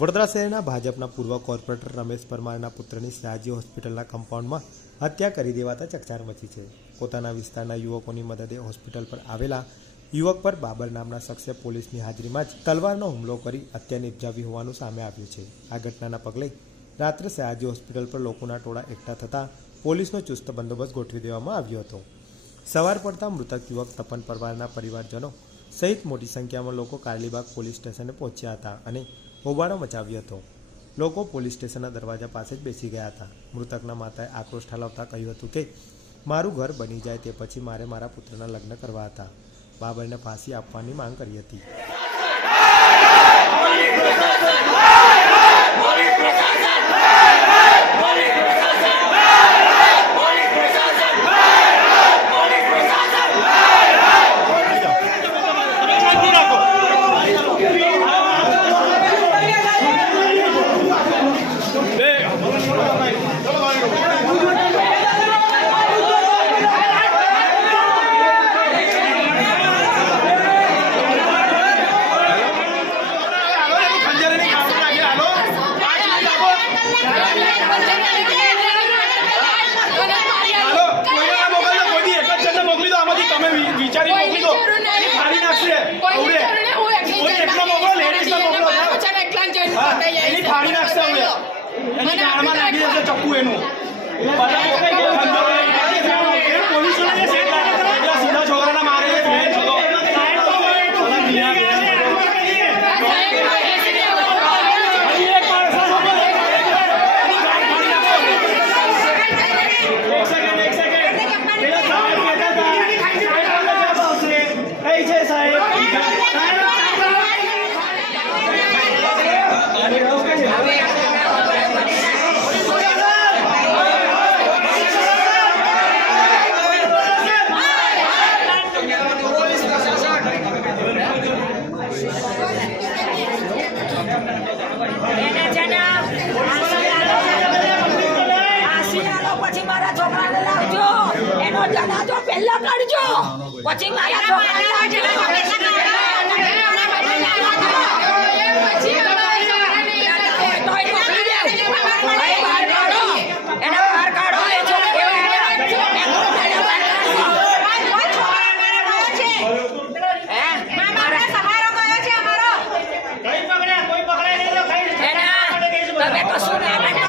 વડોદરા શહેરના ભાજપના પૂર્વ કોર્પોરેટર રમેશ પરમારના પુત્રની સયાજી હોસ્પિટલના કમ્પાઉન્ડમાં હત્યા કરી દેવાતા ચકચાર મચી છે। પોતાના વિસ્તારના યુવકોની મદદે હોસ્પિટલ પર આવેલા યુવક પર બાબર નામના શખ્સે પોલીસની હાજરીમાં જ તલવારનો હુમલો કરી હત્યા નિપજાવી હોવાનું સામે આવ્યું છે। આ ઘટનાના પગલે રાત્રે સયાજી હોસ્પિટલ પર લોકોના ટોળા એકઠા થતાં પોલીસનો ચુસ્ત બંદોબસ્ત ગોઠવી દેવામાં આવ્યો હતો। સવાર પડતા મૃતક યુવક તપન પરમારના પરિવારજનો સહિત મોટી સંખ્યામાં લોકો કારેલીબાગ પોલીસ સ્ટેશને પહોંચ્યા હતા અને હોબાળો મચાવ્યો હતો। લોકો પોલીસ સ્ટેશનના દરવાજા પાસે જ બેસી ગયા હતા। મૃતકના માતાએ આક્રોશ ઠાલવતા કહ્યું હતું કે મારું ઘર બની જાય તે પછી મારે મારા પુત્રના લગ્ન કરવા હતા। બાબરને ફાંસી આપવાની માંગ કરી હતી। પહેલા કરજો પછી મારા છોકરાને લાવજો।